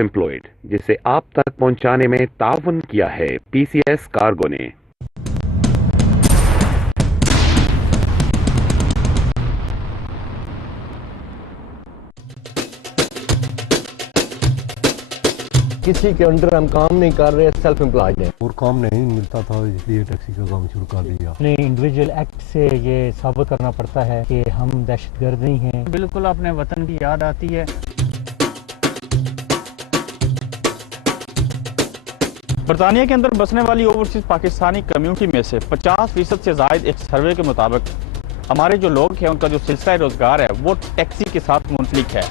Self employed جسے آپ تک پہنچانے میں تعاون کیا ہے پی سی ایس کارگو نے۔ کسی کے انڈر ہم کام نہیں کر رہے، سیلف امپلائڈ ہیں، اور کام نہیں ملتا تھا اس لیے ٹیکسی کا کام شروع کر دیا۔ اپنے انڈیویجول ایکٹ سے یہ ثابت کرنا پڑتا ہے کہ ہم دہشت گرد نہیں ہیں۔ بالکل اپنے وطن کی یاد آتی ہے۔ برطانیہ کے اندر بسنے والی اوورسیز پاکستانی کمیونٹی میں سے 50% سے زائد ایک سروے کے مطابق ہمارے جو لوگ ہیں ان کا جو سلسلہ روزگار ہے وہ ٹیکسی کے ساتھ منسلک ہے۔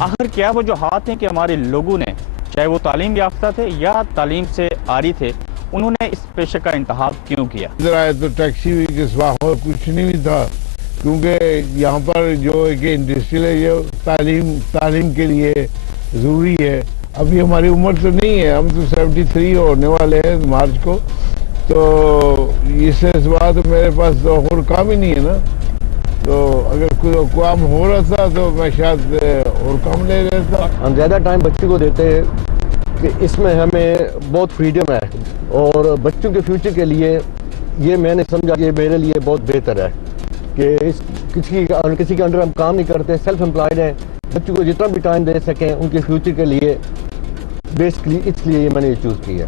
آخر کیا وجوہات ہیں کہ ہمارے لوگوں نے، چاہے وہ تعلیم یافتہ تھے یا تعلیم سے عاری تھے، انہوں نے اس پیشے کا انتخاب کیوں کیا؟ ادھر آئے تو ٹیکسی کے سوا اور کچھ نہیں تھا، کیونکہ یہاں پر جو ایک انڈسٹری ہے یہ تعلیم کے لیے ضروری ہے۔ ابھی ہماری عمر تو نہیں ہے، ہم تو 73 ہونے والے ہیں مارچ کو، تو اس بات میرے پاس تو اور کام ہی نہیں ہے نا، تو اگر کوئی کام ہو رہا تھا تو میں شاید اور کام لے لیتا۔ ہم زیادہ ٹائم بچوں کو دیتے ہیں کہ اس میں ہمیں بہت فریڈم ہے، اور بچوں کے فیوچر کے لیے یہ میں نے سمجھا کہ میرے لیے بہت بہتر ہے کہ کسی کے انڈر ہم کام نہیں کرتے، سیلف امپلائڈ ہیں، بچوں کو جتنا بھی ٹائم دے سکیں ان کے فیوچر کے لیے، بیسکلی اس لیے میں نے یہ چوز کی ہے۔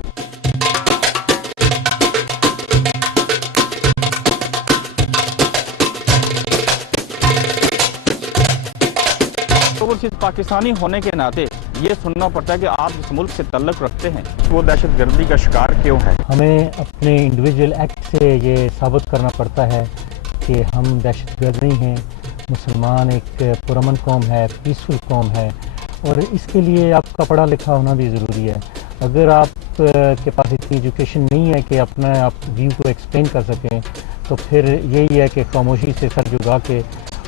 اوورسیز پاکستانی ہونے کے ناطے یہ سننا پڑتا ہے کہ آپ جس ملک سے تعلق رکھتے ہیں وہ دہشت گردی کا شکار کیوں ہے؟ ہمیں اپنے انڈیویجول ایکٹ سے یہ ثابت کرنا پڑتا ہے کہ ہم دہشت گرد نہیں ہیں، مسلمان ایک پرامن قوم ہے، پیسفل قوم ہے، اور اس کے لیے آپ کا پڑھا لکھا ہونا بھی ضروری ہے۔ اگر آپ کے پاس اتنی ایجوکیشن نہیں ہے کہ اپنا آپ ویو کو ایکسپلین کر سکیں تو پھر یہی ہے کہ خاموشی سے سر جھکا کے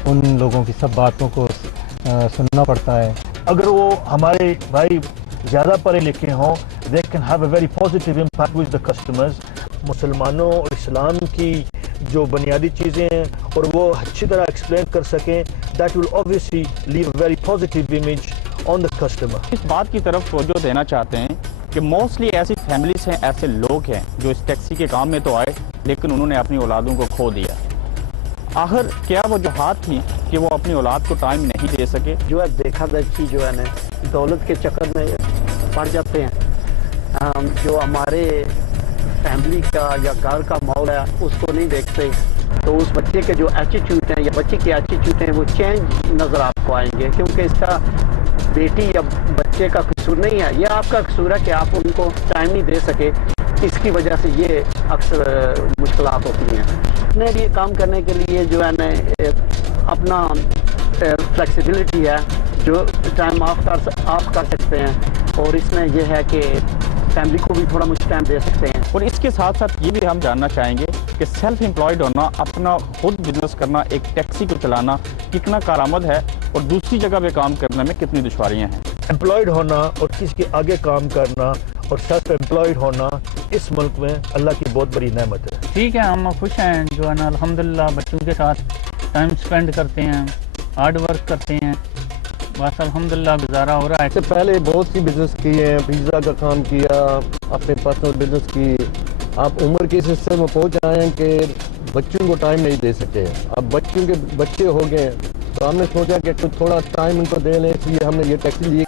ان لوگوں کی سب باتوں کو سننا پڑتا ہے۔ اگر وہ ہمارے بھائی زیادہ پڑھے لکھے ہوں they can have a very positive impact with the customers۔ مسلمانوں اور اسلام کی جو بنیادی چیزیں ہیں اور وہ اچھی طرح ایکسپلین کر سکیں that will obviously leave a very positive image on the customer۔ اس بات کی طرف توجہ دینا چاہتے ہیں کہ موسٹلی ایسی فیملیز ہیں، ایسے لوگ ہیں جو اس ٹیکسی کے کام میں تو آئے لیکن انہوں نے اپنی اولادوں کو کھو دیا۔ آخر کیا وجوہات تھیں کہ وہ اپنی اولاد کو ٹائم نہیں دے سکے؟ جو ہے دیکھا دیکھی جو ہے نا دولت کے چکر میں پڑ جاتے ہیں، جو ہمارے فیملی کا یا گھر کا ماحول ہے اس کو نہیں دیکھتے، تو اس بچے کے جو ایٹیٹیوڈ ہیں یا بچے کے ایٹیٹیوڈ ہیں وہ چینج نظر آپ کو آئیں گے، کیونکہ اس کا بیٹی یا بچے کا قصور نہیں ہے، یہ آپ کا قصور ہے کہ آپ ان کو ٹائم نہیں دے سکے، اس کی وجہ سے یہ اکثر مشکلات ہوتی ہیں۔ اپنے لیے کام کرنے کے لیے جو ہے نا اپنا فلیکسیبلٹی ہے، جو ٹائم آپ کر سکتے ہیں، اور اس میں یہ ہے کہ فیملی کو بھی تھوڑا مجھ ٹائم دے سکتے ہیں۔ اور اس کے ساتھ ساتھ یہ بھی ہم جاننا چاہیں گے کہ سیلف امپلائڈ ہونا، اپنا خود بزنس کرنا، ایک ٹیکسی کو چلانا کتنا کارآمد ہے اور دوسری جگہ پہ کام کرنے میں کتنی دشواریاں ہیں۔ امپلائڈ ہونا اور کسی کے آگے کام کرنا اور سیلف امپلائڈ ہونا اس ملک میں اللہ کی بہت بڑی نعمت ہے۔ ٹھیک ہے، ہم خوش ہیں جو ہے نا الحمدللہ بچوں کے ساتھ ٹائم سپینڈ کرتے ہیں، ہارڈ ورک کرتے ہیں، بس الحمدللہ گزارا ہو رہا ہے۔ اس سے پہلے بہت سی بزنس کیے ہیں، پیزا کا کام کیا، اپنے پرسنل بزنس کی، آپ عمر کے اس حصے میں پہنچ آئے ہیں کہ بچوں کو ٹائم نہیں دے سکتے، اب بچوں کے بچے ہو گئے تو ہم نے سوچا کہ تھوڑا ٹائم ان کو دے لیں، اس لیے ہم نے یہ ٹیکسی لی۔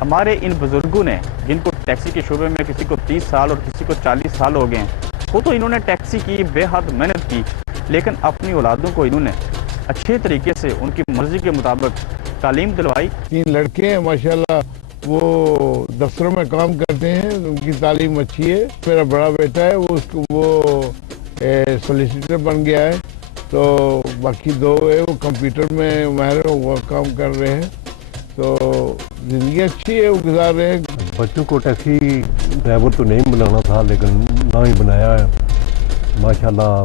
ہمارے ان بزرگوں نے جن کو ٹیکسی کے شعبے میں کسی کو 30 سال اور کسی کو 40 سال ہو گئے ہیں، وہ تو انہوں نے ٹیکسی کی بے حد محنت کی، لیکن اپنی اولادوں کو انہوں نے اچھے طریقے سے ان کی مرضی کے مطابق تعلیم دلوائی۔ 3 لڑکے ہیں ماشاءاللہ، وہ دفتروں میں کام کرتے ہیں، ان کی تعلیم اچھی ہے۔ میرا بڑا بیٹا ہے وہ سولیسیٹر بن گیا ہے، تو باقی 2 ہے وہ کمپیوٹر میں ماہر وہ کام کر رہے ہیں، تو زندگی اچھی ہے، وہ گزار رہے ہیں۔ بچوں کو ٹیکسی ڈرائیور تو نہیں بنانا تھا لیکن نہ ہی بنایا ہے، ماشاءاللہ